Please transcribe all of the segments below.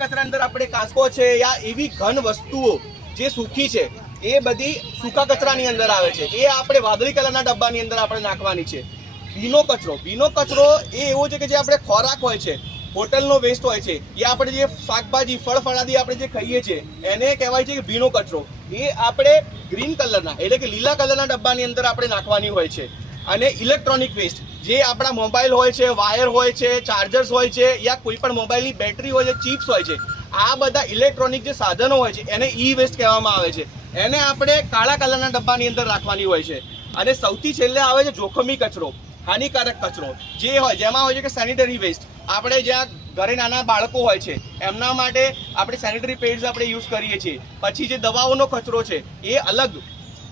કચરા અંદર આપણે કાંસકો છે યા એવી ઘન વસ્તુઓ જે સૂકી છે, એ બધી સૂકા કચરાની અંદર આવે છે. એ આપણે વાદળી કલરના ડબ્બાની અંદર આપણે નાખવાની છે. ભીનો કચરો. ભીનો કચરો એ એવો છે કે જે આપણે ખોરાક હોય છે, હોટલનો વેસ્ટ હોય છે, એ આપણે જે શાકભાજી, ફળ, ફળાદી આપણે જે ખાઈએ છીએ એને કહેવાય છે કે ભીનો કચરો. એ આપણે ગ્રીન કલરના એટલે કે લીલા કલરના ડબ્બાની અંદર આપણે નાખવાની હોય છે. અને ઇલેક્ટ્રોનિક વેસ્ટ જે આપણા મોબાઈલ હોય છે, વાયર હોય છે ચાર્જર્સ હોય છે યા કોઈ પણ મોબાઈલની બેટરી હોય છે ચિપ્સ હોય છે, આ બધા ઇલેક્ટ્રોનિક જે સાધનો હોય છે, એને ઈ વેસ્ટ કહેવામાં આવે છે. એને આપણે કાળા કલરના ડબ્બાની અંદર રાખવાની હોય છે. અને સૌથી છેલ્લે આવે છે જોખમી કચરો, હાનિકારક કચરો. જે હોય, જેમાં હોય છે કે સેનિટરી વેસ્ટ આપણે જ્યાં ઘરે નાના બાળકો હોય છે, એમના માટે આપણે સેનિટરી પેડ્સ આપણે યુઝ કરીએ છીએ. પછી જે દવાઓનો કચરો છે, એ અલગ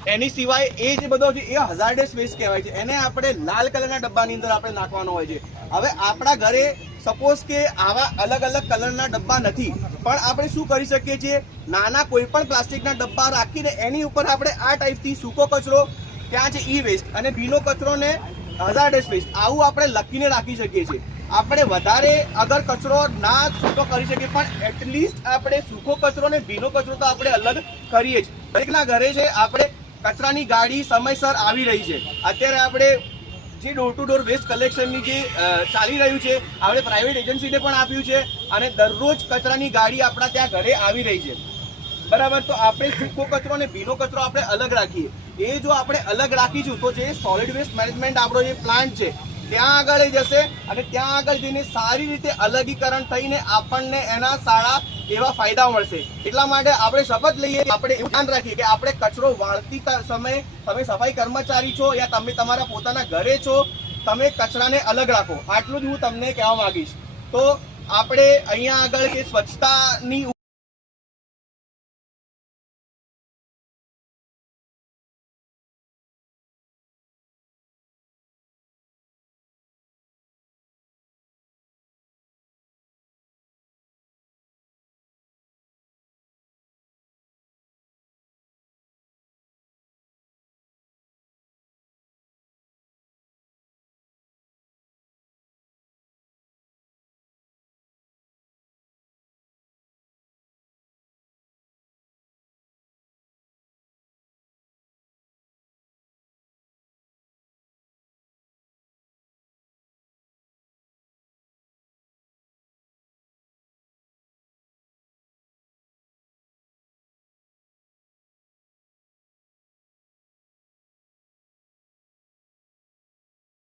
એની સિવાય એ જે બધો છે એ હઝાર્ડસ વેસ્ટ કહેવાય છે. એને આપણે લાલ કલરના ડબ્બાની અંદર આપણે નાખવાનો હોય છે. હવે આપણા ઘરે સપોઝ કે આવા અલગ અલગ કલરના ડબ્બા નથી, પણ આપણે શું કરી શકીએ છીએ? નાના કોઈ પણ પ્લાસ્ટિકના ડબ્બા રાખીને એની ઉપર આપણે આ ટાઈપથી સૂકો કચરો, ત્યાં છે ઈ વેસ્ટ અને ભીનો કચરો ને હઝાર્ડસ વેસ્ટ આવું આપણે લખીને રાખી શકીએ છીએ. આપણે વધારે અગર કચરો ના છૂટો કરી શકીએ, પણ એટલીસ્ટ આપણે સૂકો કચરો ને ભીનો કચરો તો આપણે અલગ કરીએ જ. દરેકના ઘરે છે, આપણે કચરાની ગાડી સમયસર આવી રહી છે. અત્યારે આપણે જે ડોર ટુ ડોર વેસ્ટ કલેક્શનની જે ચાલી રહ્યું છે, આપણે પ્રાઇવેટ એજન્સીને પણ આપ્યું છે અને દરરોજ કચરાની ગાડી આપણા ત્યાં ઘરે આવી રહી છે. બરાબર? તો આપણે સૂકો કચરો અને ભીનો કચરો આપણે અલગ રાખીએ. એ જો આપણે અલગ રાખીશું તો જે સોલિડ વેસ્ટ મેનેજમેન્ટ આપણો જે પ્લાન્ટ છે ત્યાં આગળ જશે અને ત્યાં આગળ જઈને સારી રીતે અલગીકરણ થઈને આપણને એના સારા એવા ફાયદા મળશે. એટલા માટે આપણે શપથ લઈએ આપણે એવું ધ્યાન રાખીએ કે આપણે કચરો વાળતી સમયે તમે સફાઈ કર્મચારી છો યા તમે તમારા પોતાના ઘરે છો, તમે કચરાને અલગ રાખો. આટલું જ હું તમને કહેવા માંગીશ. તો આપણે અહીંયા આગળ કે સ્વચ્છતાની